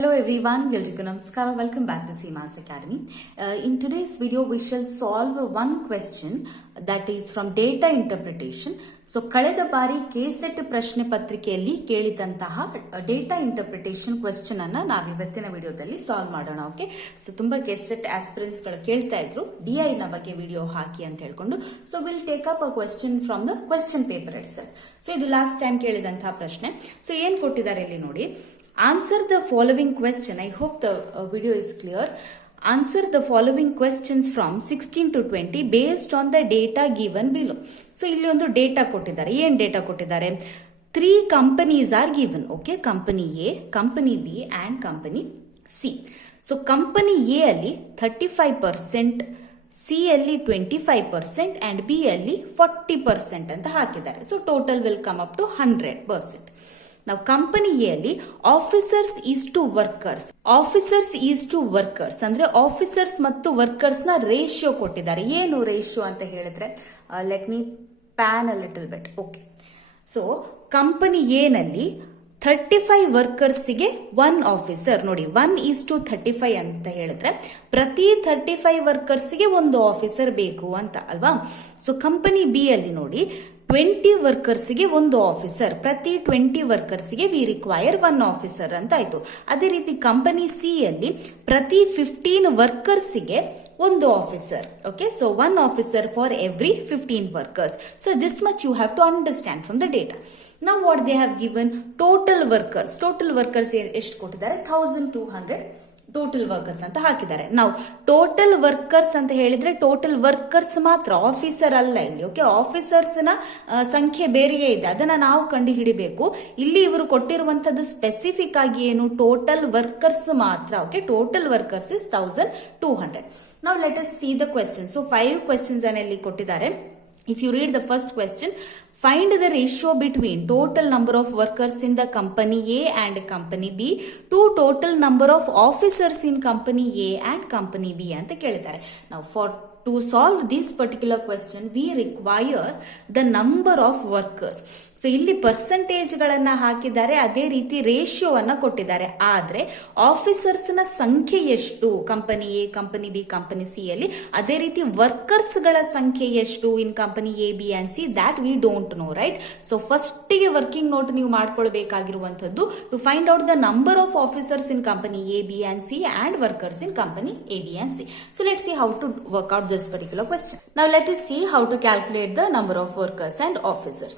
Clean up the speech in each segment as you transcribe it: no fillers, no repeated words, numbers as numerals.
Hello everyone, Yeljiku Namaskar. Welcome back to CMAS Academy. In today's video, we shall solve one question that is from data interpretation. So, ಕಳೆದ ಬಾರಿ KSET ಪ್ರಶ್ನೆ ಪತ್ರಿಕೆಯಲ್ಲಿ ಕೇಳಿದಂತಹ data interpretation question ಅನ್ನ ನಾವು ಇವತ್ತಿನ ವಿಡಿಯೋದಲ್ಲಿ ಸಾಲ್ವ್ ಮಾಡೋಣ. ಓಕೆ, ಸೊ ತುಂಬಾ ಕೆಸೆಟ್ ಆಸ್ಪಿರೆಂಟ್ಸ್ ಗಳು ಕೇಳ್ತಾ ಇದ್ರು ಡಿಐ ನ ಬಗ್ಗೆ ವಿಡಿಯೋ ಹಾಕಿ ಅಂತ ಹೇಳ್ಕೊಂಡು. So will take up a question from the question paper it self. So ಇದು ಲಾಸ್ಟ್ ಟೈಮ್ ಕೇಳಿದಂತಹ ಪ್ರಶ್ನೆ. ಸೊ ಏನ್ ಕೊಟ್ಟಿದ್ದಾರೆ ಇಲ್ಲಿ ನೋಡಿ. Answer the following question. I hope the video is clear. Answer the following questions from 16 to 20 based on the data given below. So, ಇಲ್ಲಿ ಒಂದು data ಕೊಟ್ಟಿದ್ದಾರೆ. ಏನ್ ಡೇಟಾ ಕೊಟ್ಟಿದ್ದಾರೆ? 3 companies are given. Okay, company A, company B and company C. So, company A ಅಲ್ಲಿ 35%, C ಅಲ್ಲಿ 25% and B ಅಲ್ಲಿ 40% ಅಂತ ಹಾಕಿದ್ದಾರೆ. So, total will come up to 100%. ನಾವು ಕಂಪನಿ ಎಲ್ಲಿ ಆಫೀಸರ್ಸ್ ಈಸ್ ಟು ವರ್ಕರ್ಸ್ ಅಂದ್ರೆ ಆಫೀಸರ್ಸ್ ಮತ್ತು ವರ್ಕರ್ಸ್ ನ ರೇಷಿಯೋ ಕೊಟ್ಟಿದ್ದಾರೆ. ಏನು ರೇಷಿಯೋ ಅಂತ ಹೇಳಿದ್ರೆ let me pan a little bit. Okay, so company ಎನಲ್ಲಿ 35 ವರ್ಕರ್ಸ್ಗೆ 1 ಆಫೀಸರ್. ನೋಡಿ 1:35 ಅಂತ ಹೇಳಿದ್ರೆ ಪ್ರತಿ 35 ವರ್ಕರ್ಸ್ಗೆ ಒಂದು ಆಫೀಸರ್ ಬೇಕು ಅಂತ ಅಲ್ವಾ. ಸೊ ಕಂಪನಿ ಬಿ ಅಲ್ಲಿ ನೋಡಿ 20 ವರ್ಕರ್ಸ್ಗೆ ಒಂದು ಆಫೀಸರ್, ಪ್ರತಿ 20 ವರ್ಕರ್ಸ್ಗೆ ವಿ ರಿಕ್ವೈರ್ 1 ಆಫೀಸರ್ ಅಂತ ಆಯ್ತು. ಅದೇ ರೀತಿ ಕಂಪನಿ ಸಿ ಅಲ್ಲಿ ಪ್ರತಿ 15 ವರ್ಕರ್ಸ್ಗೆ ಒಂದು officer. Okay, so 1 officer for every 15 workers. So this much you have to understand from the data. Now what they have given, total workers ಎಷ್ಟು ಕೊಟ್ಟಿದ್ದಾರೆ? 1200 ಟೋಟಲ್ ವರ್ಕರ್ಸ್ ಅಂತ ಹಾಕಿದ್ದಾರೆ. ನಾವು ಟೋಟಲ್ ವರ್ಕರ್ಸ್ ಅಂತ ಹೇಳಿದ್ರೆ ಟೋಟಲ್ ವರ್ಕರ್ಸ್ ಮಾತ್ರ, ಆಫೀಸರ್ ಅಲ್ಲ ಇಲ್ಲಿ. ಓಕೆ, ಆಫೀಸರ್ಸ್ ನ ಸಂಖ್ಯೆ ಬೇರೆಯೇ ಇದೆ, ಅದನ್ನ ನಾವು ಕಂಡು ಹಿಡಿಬೇಕು. ಇಲ್ಲಿ ಇವರು ಕೊಟ್ಟಿರುವಂತದ್ದು ಸ್ಪೆಸಿಫಿಕ್ ಆಗಿ ಏನು, ಟೋಟಲ್ ವರ್ಕರ್ಸ್ ಮಾತ್ರ. Okay, total workers is 1200. ನಾವು let us see the question. So 5 questions ಅನ್ನ ಇಲ್ಲಿ ಕೊಟ್ಟಿದ್ದಾರೆ. If you read the first question, find the ratio between total number of workers in the company A and company B to total number of officers in company A and company B ಅಂತ ಕೇಳಿದ್ದಾರೆ. Now to solve this particular question, we require the number of workers. So ಇಲ್ಲಿ percentage ಗಳನ್ನ ಹಾಕಿದ್ದಾರೆ, ಅದೇ ರೀತಿ ರೇಷಿಯೋವನ್ನ ಕೊಟ್ಟಿದ್ದಾರೆ. ಆದ್ರೆ officers ನ ಸಂಖ್ಯೆ ಎಷ್ಟು company A, company B, company C ಅಲ್ಲಿ, ಅದೇ ರೀತಿ ವರ್ಕರ್ಸ್ ಗಳ ಸಂಖ್ಯೆ ಎಷ್ಟು in company A, B and C, that we don't know, right. So first ಗೆ ವರ್ಕಿಂಗ್ ನೋಟ್ ನೀವು ಮಾಡ್ಕೊಳ್ಬೇಕಾಗಿರುವಂತದ್ದು to find out the number of officers in company A, B and C and workers in company A, B and C. So let see how to work out this particular question. Now let us see how to calculate the number of workers and officers.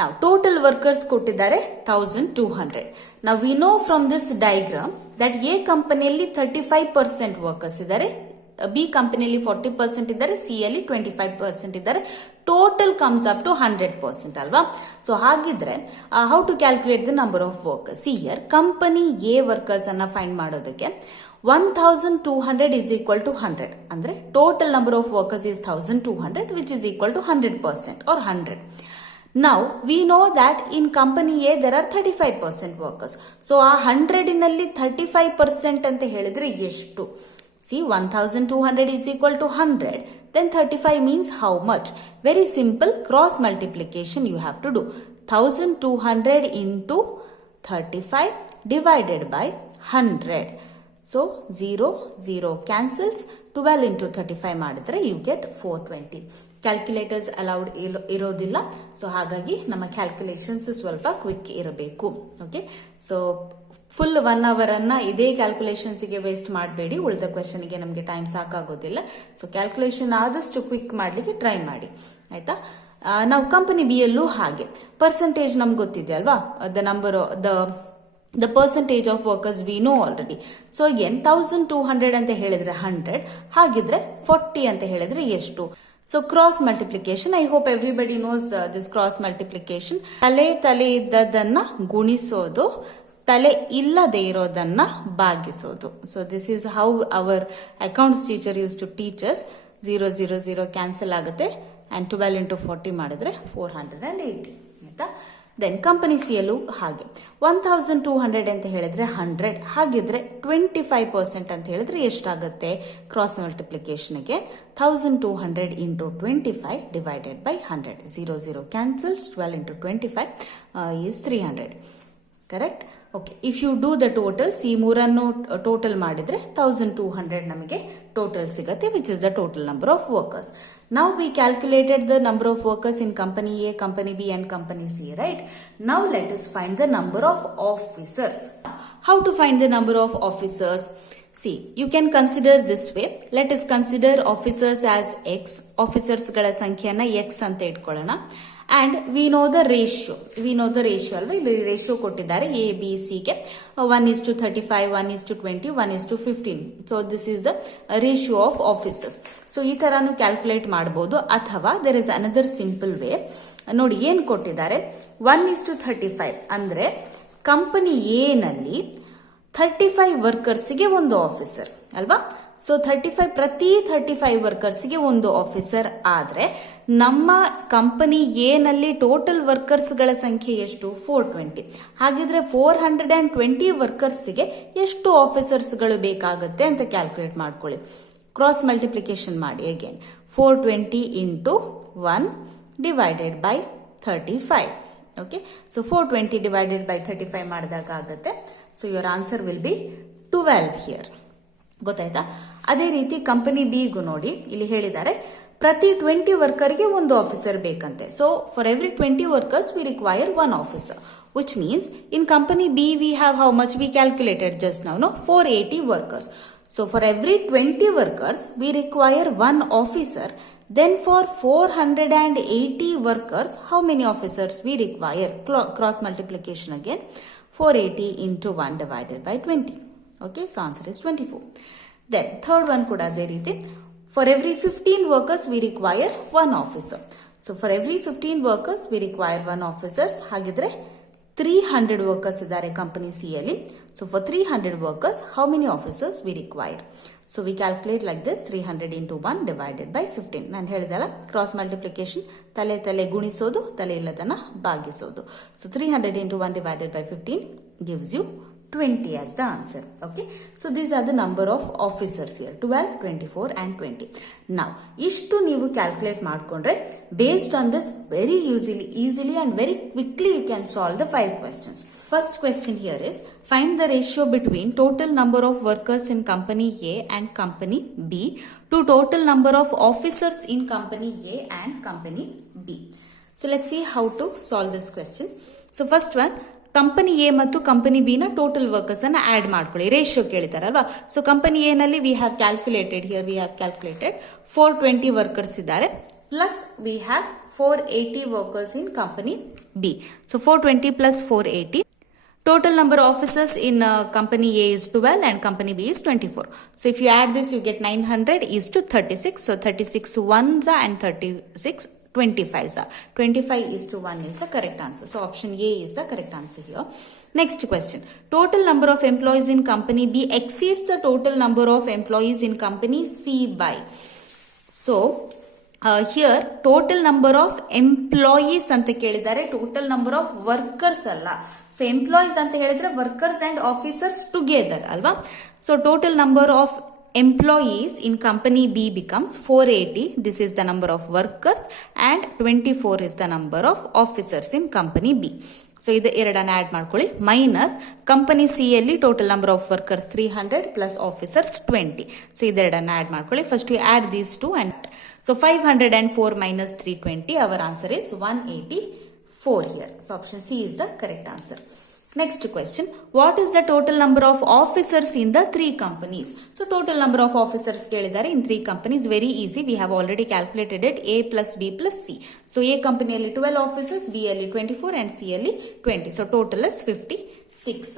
Now total workers ಕೊಟ್ಟಿದ್ದಾರೆ 1200. Now we know from this diagram that A ಕಂಪನಿಯಲ್ಲಿ 35% workers ಇದ್ದಾರೆ, B ಕಂಪನಿಯಲ್ಲಿ 40% ಇದ್ದಾರೆ, C ಅಲ್ಲಿ 25% ಇದ್ದಾರೆ. Total comes up to 100% ಅಲ್ವಾ. So ಹಾಗಿದ್ರೆ how to calculate the number of workers. Here company a workers ಅನ್ನ ಫೈಂಡ್ ಮಾಡೋದಕ್ಕೆ 1200 is equal to 100. ಅಂದ್ರೆ total number of workers is 1200 which is equal to 100% or 100. Now we know that in company A there are 35% workers. So ಆ 100 ನಲ್ಲಿ 35% ಅಂತ ಹೇಳಿದ್ರೆ ಎಷ್ಟು? See, 1200 is equal to 100. Then 35 means how much? Very simple cross multiplication you have to do. 1200 into 35 divided by 100. So 0 cancels. 12 into 35 ಮಾಡಿದ್ರೆ you get 420. Calculators allowed ಇರೋದಿಲ್ಲ. So ಹಾಗಾಗಿ ನಮ್ಮ calculations ಸ್ವಲ್ಪ ಕ್ವಿಕ್ ಇರಬೇಕು. ಓಕೆ, ಸೊ ಫುಲ್ 1 hour ಅನ್ನ ಇದೇ calculations ಗೆ waste ಮಾಡಬೇಡಿ. ಉಳಿದ ಕ್ವೆಶ್ಚನ್ ಗೆ ನಮಗೆ ಟೈಮ್ ಸಾಕಾಗೋದಿಲ್ಲ. ಸೊ ಕ್ಯಾಲ್ಕುಲೇಷನ್ ಆದಷ್ಟು ಕ್ವಿಕ್ ಮಾಡ್ಲಿಕ್ಕೆ ಟ್ರೈ ಮಾಡಿ, ಆಯ್ತಾ. ನಾವು ಕಂಪನಿ ಬಿ ಯಲ್ಲೂ ಹಾಗೆ ಪರ್ಸೆಂಟೇಜ್ ನಮ್ಗೆ ಗೊತ್ತಿದೆ ಅಲ್ವಾ. the percentage of workers we know already. So again 1200 ಅಂತ ಹೇಳಿದ್ರೆ 100, ಹಾಗಿದ್ರೆ 40 ಅಂತ ಹೇಳಿದ್ರೆ ಎಷ್ಟು? So cross multiplication. I hope everybody knows this cross multiplication. ತಲೆ ಇದ್ದದನ್ನ ಗುಣಿಸೋದು, ತಲೆ ಇಲ್ಲದೆ ಇರೋದನ್ನ ಭಾಗಿಸೋದು. So this is how our accounts teacher use to teach us. 0 cancel ಆಗುತ್ತೆ ಅಂಡ್ 12 into 40 ಮಾಡಿದ್ರೆ 480, ಆಯ್ತಾ. ದೆನ್ ಕಂಪನಿ ಸಿ ಯಲ್ಲೂ ಹಾಗೆ 1200 ಅಂತ ಹೇಳಿದ್ರೆ 100, ಹಾಗಿದ್ರೆ 25% ಅಂತ ಹೇಳಿದ್ರೆ ಎಷ್ಟಾಗುತ್ತೆ? ಕ್ರಾಸ್ ಮಲ್ಟಿಪ್ಲಿಕೇಶನ್ಗೆ 1200 into 25 divided by 100. 0 cancels. 12 into 25 is 300. Correct? Okay, if you do the totals, ಈ ಮೂರನ್ನು ಟೋಟಲ್ ಮಾಡಿದ್ರೆ 1200 ನಮಗೆ ಟೋಟಲ್ ಸಿಗುತ್ತೆ, which is the total number of workers. Now we calculated the number of workers in company A, company B and company C, right? Now let us find the number of officers. How to find the number of officers? See, you can consider this way. Let us consider officers as X. Officers ಗಳ ಸಂಖ್ಯೆಯನ್ನ X ಅಂತ ಇಟ್ಕೊಳ್ಳೋಣ. And we know the ratio. ಅಲ್ವಾ, ಇಲ್ಲಿ ratio ಕೊಟ್ಟಿದ್ದಾರೆ A, B, C ಗೆ 1:35, 1:20, 1:15. So this is the ratio of officers. So ಈ ತರಾನು calculate ಮಾಡಬಹುದು, ಅಥವಾ there is another simple way. ನೋಡಿ ಏನ್ ಕೊಟ್ಟಿದ್ದಾರೆ, 1:35 ಅಂದ್ರೆ ಕಂಪನಿ ಎ ನಲ್ಲಿ 35 ವರ್ಕರ್ಸ್ಗೆ ಒಂದು ಆಫೀಸರ್ ಅಲ್ವಾ. ಸೊ 35 ವರ್ಕರ್ಸ್ಗೆ ಒಂದು ಆಫೀಸರ್ ಆದ್ರೆ ನಮ್ಮ ಕಂಪನಿ ಎ ನಲ್ಲಿ ಟೋಟಲ್ ವರ್ಕರ್ಸ್ ಗಳ ಸಂಖ್ಯೆ ಎಷ್ಟು, 420. ಹಾಗಿದ್ರೆ 420 ವರ್ಕರ್ಸ್ಗೆ ಎಷ್ಟು ಆಫೀಸರ್ಸ್ ಗಳು ಬೇಕಾಗುತ್ತೆ ಅಂತ ಕ್ಯಾಲ್ಕುಲೇಟ್ ಮಾಡ್ಕೊಳ್ಳಿ. ಕ್ರಾಸ್ ಮಲ್ಟಿಪ್ಲಿಕೇಶನ್ ಮಾಡಿ again. 420 into 1 divided by 35. Okay, so 420 divided by 35 ಮಾಡಿದಾಗ ಆಗುತ್ತೆ. So your answer will be 12 here. ಗೊತ್ತಾಯ್ತಾ? ಅದೇ ರೀತಿ ಕಂಪನಿ ಬಿಗೂ ನೋಡಿ, ಇಲ್ಲಿ ಹೇಳಿದ್ದಾರೆ ಪ್ರತಿ 20 ವರ್ಕರ್ಗೆ ಒಂದು ಆಫೀಸರ್ ಬೇಕಂತೆ. So for every 20 workers we require 1 officer, which means in company B we have how much we calculated just now, no? 480 workers. So for every 20 workers we require 1 officer. Then for 480 workers, how many officers we require? Cross multiplication again. 480 into 1 divided by 20. Okay, so answer is 24. Then third one kuda adhe reeti. For every 15 workers we require 1 officer. So for every 15 workers we require 1 officers. Hagidre 300 workers idare company C alli. So for 300 workers, how many officers we require? So we calculate like this, 300 into 1 divided by 15. ನಾನು ಹೇಳಿದಲ್ಲ, cross multiplication, ತಲೆ ಗುಣಿಸೋದು, ತಲೆ ಇಲ್ಲದನ್ನ ಭಾಗಿಸೋದು. So 300 into 1 divided by 15 gives you 20 as the answer. Okay, so these are the number of officers here, 12, 24 and 20. Now ishtu ನೀವು calculate ಮಾಡ್ಕೊಂಡ್ರೆ, based on this very easily and very quickly you can solve the 5 questions. First question here is, find the ratio between total number of workers in company A and company B to total number of officers in company A and company B. So let's see how to solve this question. So first one, company A ಮತ್ತು company B ನ total workers ಅನ್ನ add ಮಾಡ್ಕೊಳ್ಳಿ. Ratio ಕೇಳಿದಾರಲ್ವಾ. So company A ನಲ್ಲಿ we have calculated 420 workers ಇದ್ದಾರೆ, plus we have 480 workers in company B. So 420 plus 480. Total number of officers in company A is 12 and company B is 24. So if you add this, you get 900 is to 36. So 36 ones and 36 25s are. 25 is to 1 is the correct answer. So option A is the correct answer here. Next question. Total number of employees in company B exceeds the total number of employees in company C by. So here total number of employees anta kelidare, total number of workers alla. So employees anta helidre workers and officers together alva. So total number of employees in company B becomes 480. This is the number of workers and 24 is the number of officers in company B. So ಇದು ಎರಡನ್ನ add ಮಾಡ್ಕೊಳ್ಳಿ. Minus company C ಅಲ್ಲಿ total number of workers 300 plus officers 20. So ಇದೆರಡನ್ನ add ಮಾಡ್ಕೊಳ್ಳಿ. First you add these two and so 504 minus 320. Our answer is 184 here. So option C is the correct answer. Next question. What is the total number of officers in the 3 companies? So total number of officers ಕೇಳಿದ್ದಾರೆ in 3 companies. Very easy. We have already calculated it. A plus B plus C. So A company ಅಲ್ಲಿ 12 officers, B ಅಲ್ಲಿ 24 and C ಅಲ್ಲಿ 20. So total is 56.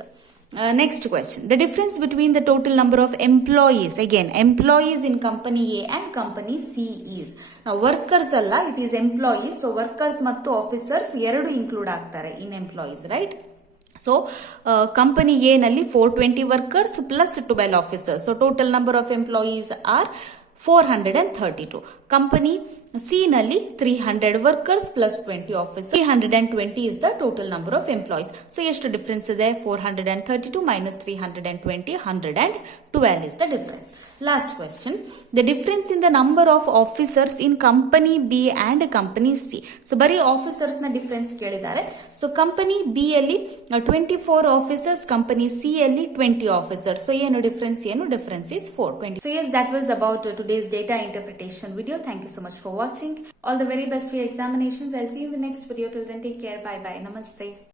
Next question. The difference between the total number of employees, again employees in company A and company C is. Now workers ಅಲ್ಲ, it is employees. So workers ಮತ್ತು officers ಎರಡು include ಆಗ್ತಾರೆ in employees, right? So company A ನಲ್ಲಿ 420 workers plus 12 officers. So total number of employees are 432. Company C ನಲ್ಲಿ 300 workers plus 20 office, 320 is the total number of employees. So ಎಷ್ಟು difference ಇದೆ? 432 minus 320, 112 is the difference. Last question. The difference in the number of officers in company B and company C. So ಬರೀ officers ನ difference ಕೇಳಿದ್ದಾರೆ. So company B ಅಲ್ಲಿ 24 officers, company C ಅಲ್ಲಿ 20 officers. So ಏನು difference? Difference is 420. So yes, that was about today's data interpretation video. Thank you so much for watching. All the very best for your examinations. I'll see you in the next video. Till then, take care. Bye bye. Namaste.